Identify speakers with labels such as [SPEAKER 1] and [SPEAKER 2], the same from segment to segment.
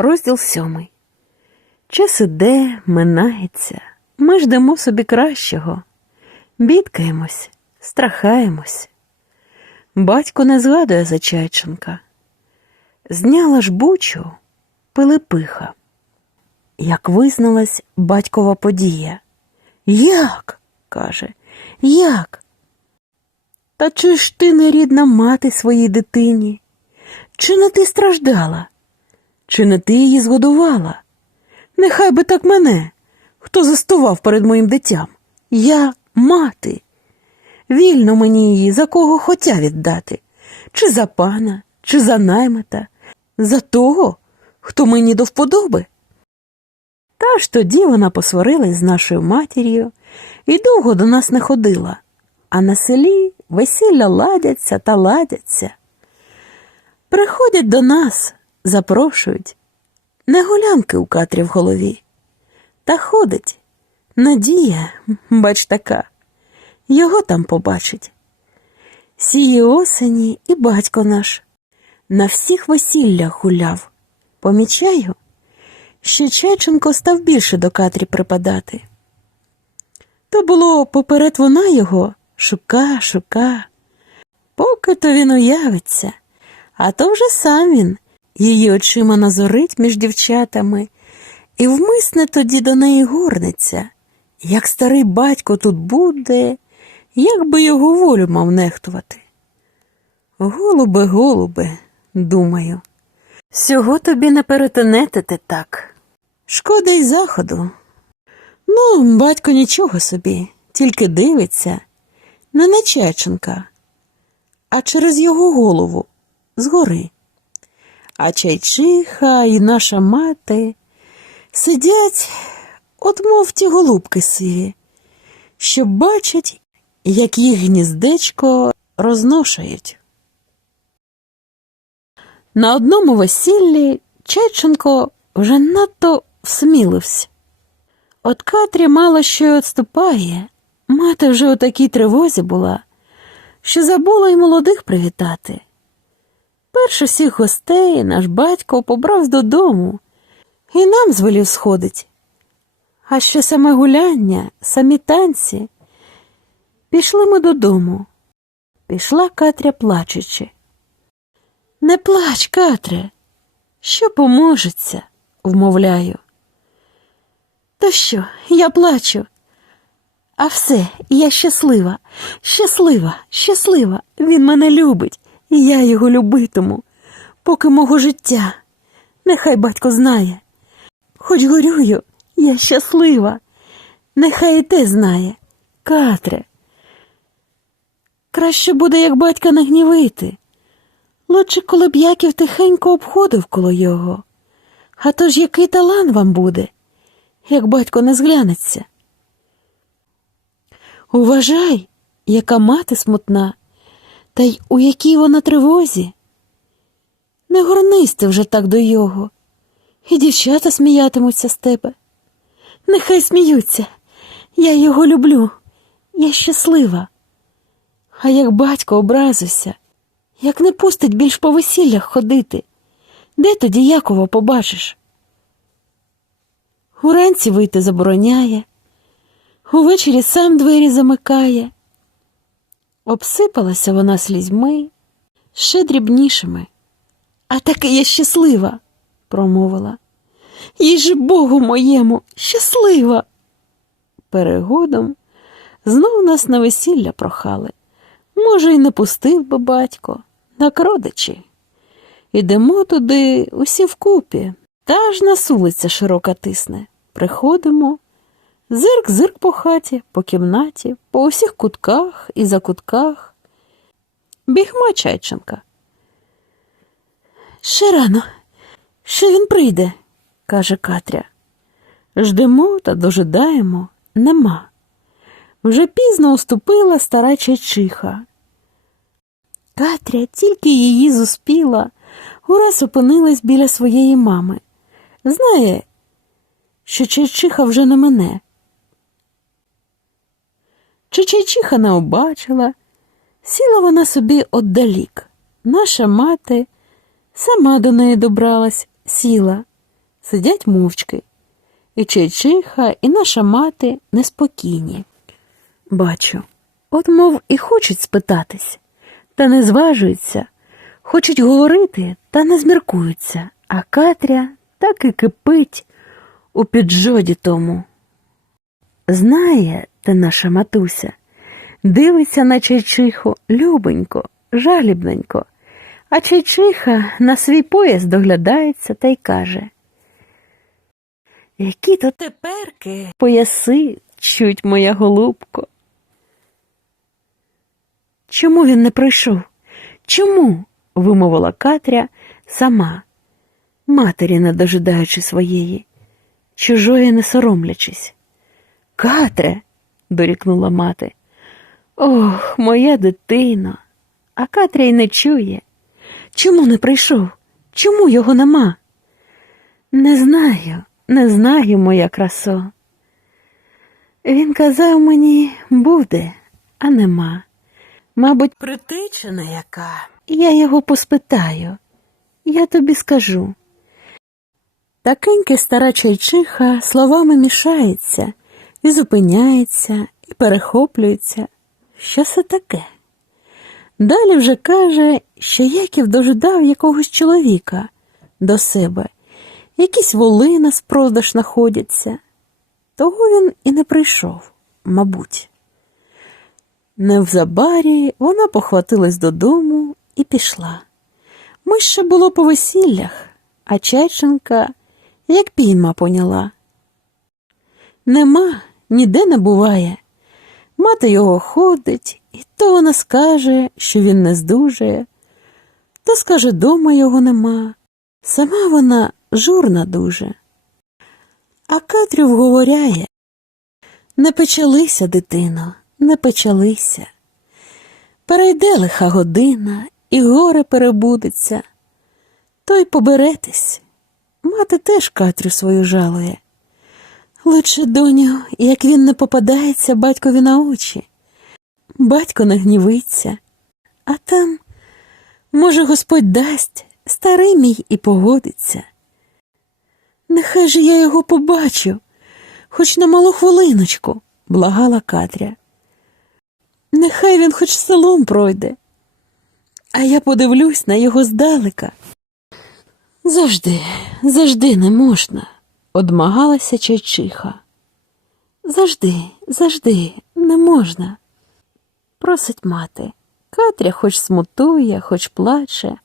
[SPEAKER 1] Розділ сьомий. Час іде, минається. Ми ждемо собі кращого. Бідкаємось, страхаємось. Батько не згадує за Чайченка. Зняла ж бучу Пилипиха. Як визналась батькова подія. Як? каже, як? Та чи ж ти не рідна мати своїй дитині? Чи не ти страждала? Чи не ти її згодувала? Нехай би так мене, хто застував перед моїм дитям. Я мати. Вільно мені її за кого хотя віддати, чи за пана, чи за наймита, за того, хто мені до вподоби. Та ж тоді вона посварилась з нашою матір'ю і довго до нас не ходила, а на селі весілля ладяться та ладяться. Приходять до нас, запрошують, не гулянки у Катрі в голові. Та ходить, надія, бач така, його там побачить. Сіє осені і батько наш на всіх весіллях гуляв. Помічаю, що Чеченко став більше до Катрі припадати. То було поперед вона його шука, шука, поки то він уявиться, а то вже сам він її очима назорить між дівчатами і вмисне тоді до неї горниться, як старий батько тут буде, як би його волю мав нехтувати. Голубе, голубе, думаю, сього тобі не перетинетити так. Шкода й заходу. Ну, батько нічого собі, тільки дивиться не на Чеченка, а через його голову згори. А чайчиха і наша мати сидять, от мов ті голубки сиві, що бачать, як їх гніздечко розношують. На одному весіллі Чайченко вже надто всмілився. От Катрі мало що й відступає, мати вже у такій тривозі була, що забула й молодих привітати. Перш усіх гостей наш батько побрав додому і нам звелів сходить. А що саме гуляння, самі танці. Пішли ми додому. Пішла Катря плачучи. Не плач, Катре, що поможеться, вмовляю. То що, я плачу? А все, я щаслива, щаслива, щаслива. Він мене любить, і я його любитиму, поки мого життя. Нехай батько знає. Хоч горюю, я щаслива. Нехай і те знає. Катре. Краще буде, як батька не гнівити. Лучше, коли б Яків тихенько обходив коло його. А то ж який талант вам буде, як батько не зглянеться. Уважай, яка мати смутна, та й у якій вона тривозі. Не горнись ти вже так до його, і дівчата сміятимуться з тебе. Нехай сміються, я його люблю, я щаслива. А як батько образився, як не пустить більш по весіллях ходити, де тоді Якова побачиш? Уранці вийти забороняє, увечері сам двері замикає. Обсипалася вона слізьми, ще дрібнішими. А таки я щаслива, промовила. Їй же Богу моєму, щаслива. Перегодом знов нас на весілля прохали. Може, й не пустив би батько, на кродичі. Ідемо туди усі вкупі, та ж нас улиця широка тисне. Приходимо. Зирк-зирк по хаті, по кімнаті, по усіх кутках і закутках. Бігма Чайченка. Ще рано, ще він прийде, каже Катря. Ждемо та дожидаємо, нема. Вже пізно уступила стара чайчиха. Катря тільки її зуспіла, ураз опинилась біля своєї мами. Знає, що чайчиха вже не мене. Чи чайчиха не обачила, сіла вона собі отдалік. Наша мати сама до неї добралась, сіла. сидять мовчки. І чайчиха, і наша мати неспокійні. Бачу, от мов і хочуть спитатись, та не зважуються, хочуть говорити, та не зміркуються, а Катря так і кипить у піджоді тому. Знає те наша матуся, дивиться на чайчиху любенько, жалібненько, а чайчиха на свій пояс доглядається та й каже. Які то теперки пояси чуть моя голубко. Чому він не прийшов? Чому? вимовила Катря сама, матері не дожидаючи своєї, чужої не соромлячись. Катре, дорікнула мати. Ох, моя дитино, а Катря й не чує. Чому не прийшов? Чому його нема? Не знаю, не знаю, моя красо. Він казав мені буде, а нема. Мабуть, притичина яка. Я його поспитаю. Я тобі скажу. Такеньки стара чайчиха словами мішається, і зупиняється, і перехоплюється. Що це таке? Далі вже каже, що Яків дожидав якогось чоловіка до себе, якісь воли на спродаж находяться. Того він і не прийшов, мабуть. Невзабарі вона похватилась додому і пішла. Ми ще було по весіллях, а Чайченка, як пійма поняла. Нема, ніде не буває. Мати його ходить, і то вона скаже, що він не здужає, то скаже, дома його нема. Сама вона журна дуже. А Катрю вговоряє не печалися, дитино, не печалися. Перейде лиха година, і горе перебудеться, то й поберетесь. Мати теж Катрю свою жалує. Лучше, доню, як він не попадається батькові на очі. Батько не гнівиться, а там, може, Господь дасть, старий мій і погодиться. Нехай же я його побачу, хоч на малу хвилиночку, благала Катря. Нехай він хоч селом пройде, а я подивлюсь на його здалека. Завжди, завжди не можна, одмагалася чайчиха. Завжди, завжди не можна, просить мати. Катря хоч смутує, хоч плаче,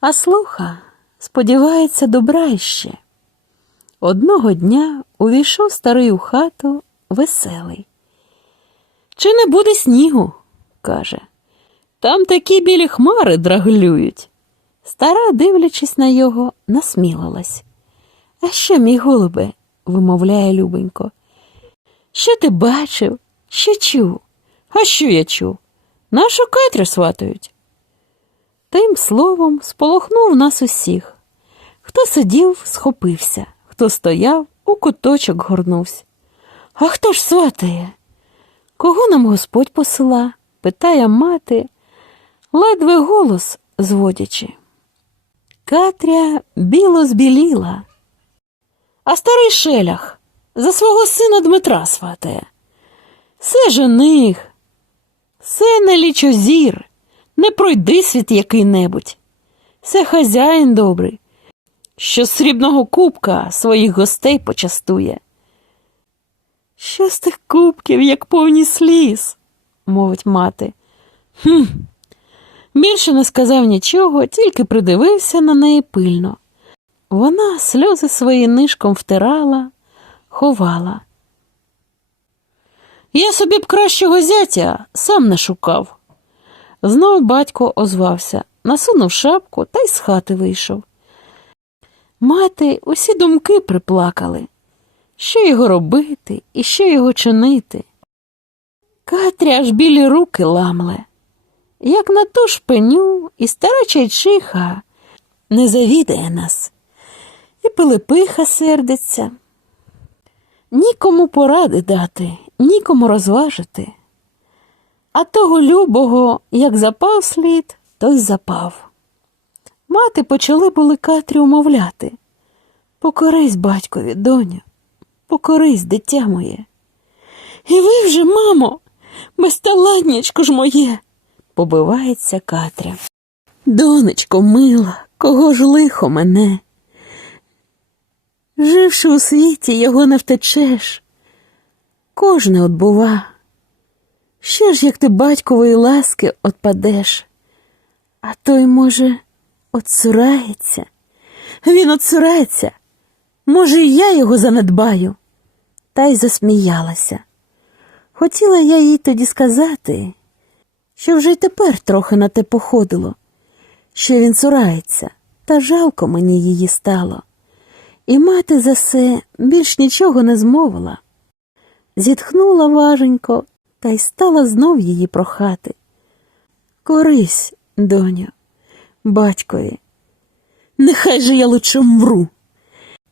[SPEAKER 1] а слуха сподівається добра іще. Одного дня увійшов старий у хату веселий. Чи не буде снігу? каже. Там такі білі хмари драглюють. Стара, дивлячись на його, насмілилась. А що, мій голубе? вимовляє Любенько. Що ти бачив? Що чув? А що я чув? Нашу Катрю сватають. Тим словом сполохнув нас усіх. Хто сидів, схопився, хто стояв, у куточок горнувся. А хто ж сватає? Кого нам Господь посила? питає мати, ледве голос зводячи. Катря біло збіліла, а старий шелях за свого сина Дмитра сватає. Се жених, се не лічозір, не пройди світ який-небудь. Се хазяїн добрий, що з срібного кубка своїх гостей почастує. Що з тих кубків, як повні сліз, мовить мати. Хм. Більше не сказав нічого, тільки придивився на неї пильно. Вона сльози свої нишком втирала, ховала. Я собі б кращого зятя сам не шукав. Знов батько озвався, насунув шапку та й з хати вийшов. Мати усі думки приплакали. Що його робити і що його чинити? Катря аж білі руки ламле. Як на ту ж пеню і стара чайчиха не завідає нас, і Пилипиха сердиться. Нікому поради дати, нікому розважити. А того любого, як запав слід, той запав. Мати почали були Катрі умовляти. Покорись батькові, доню, покорись, дитя моє. І ви вже, мамо, безталаннячко ж моє, побивається Катря. Донечко мила, кого ж лихо мене? Живши у світі, його не втечеш. Кожне от бува. Що ж, як ти батькової ласки отпадеш? А той, може, отцурається? Він отцурається. Може, і я його занедбаю. Та й засміялася. Хотіла я їй тоді сказати, що вже й тепер трохи на те походило, що він цурається, та жалко мені її стало. І мати за се більш нічого не змовила. Зітхнула важенько та й стала знов її прохати. Корись, доню, батькові, нехай же я лучше вмру.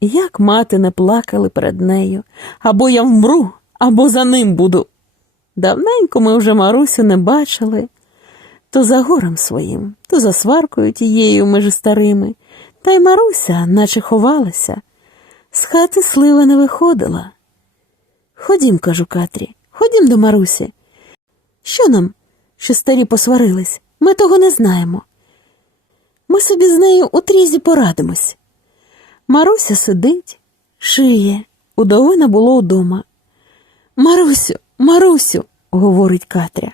[SPEAKER 1] Як мати не плакали перед нею, або я вмру, або за ним буду. Давненько ми вже Марусю не бачили, то за горем своїм, то за сваркою тією між старими, та й Маруся, наче ховалася, з хати слива не виходила. Ходім, кажу Катрі, ходім до Марусі. Що нам, що старі посварились? Ми того не знаємо. Ми собі з нею у трізі порадимось. Маруся сидить, шиє, удови не було вдома. Марусю, Марусю, говорить Катря.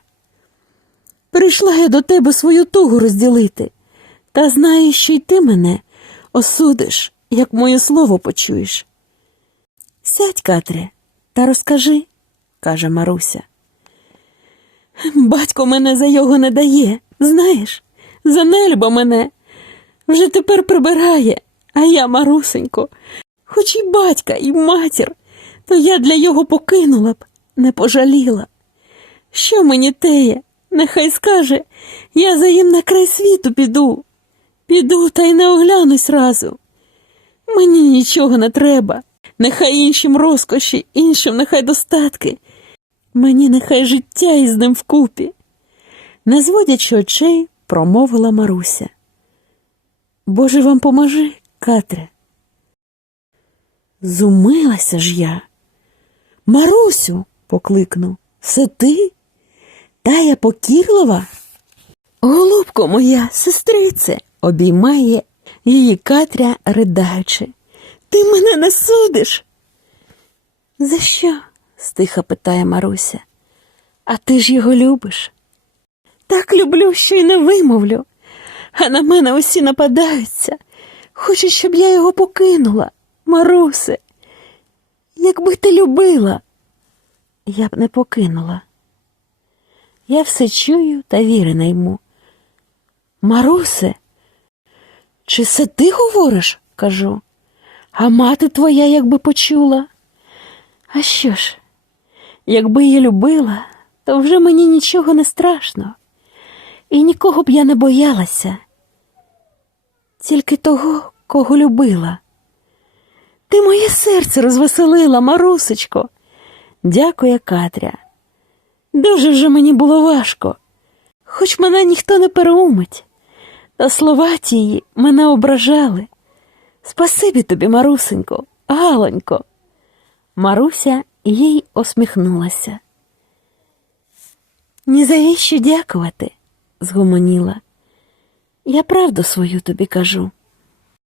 [SPEAKER 1] Прийшла я до тебе свою тугу розділити, та знаю, що й ти мене осудиш, як моє слово почуєш. Сядь, Катря, та розкажи, каже Маруся. Батько мене за його не дає, знаєш, за нельба мене. Вже тепер прибирає, а я, Марусенько, хоч і батька, і матір, то я для його покинула б, не пожаліла. Що мені теє? Нехай скаже, я за їм на край світу піду. Піду та й не оглянусь разу. Мені нічого не треба. Нехай іншим розкоші, іншим нехай достатки. Мені нехай життя із ним вкупі. Не зводячи очей, промовила Маруся. Боже вам поможи, Катре. Зумилася ж я. Марусю, покликнув, це ти? Тая покірлова? Голубко моя, сестрице, обіймає її Катря, придаючи. Ти мене не судиш? За що? стиха питає Маруся. А ти ж його любиш? Так люблю, що й не вимовлю, а на мене усі нападаються. Хочуть, щоб я його покинула, Марусе. Якби ти любила, я б не покинула. Я все чую та віри йму. Марусе, чи це ти говориш? кажу. А мати твоя якби почула. А що ж, якби я любила, то вже мені нічого не страшно, і нікого б я не боялася, тільки того, кого любила. Ти моє серце розвеселила, Марусечко. Дякує Катря. Дуже вже мені було важко, хоч мене ніхто не переумить, слова тії мене ображали. Спасибі тобі, Марусенько, Галонько. Маруся їй осміхнулася. Ні за що дякувати, згомоніла. Я правду свою тобі кажу.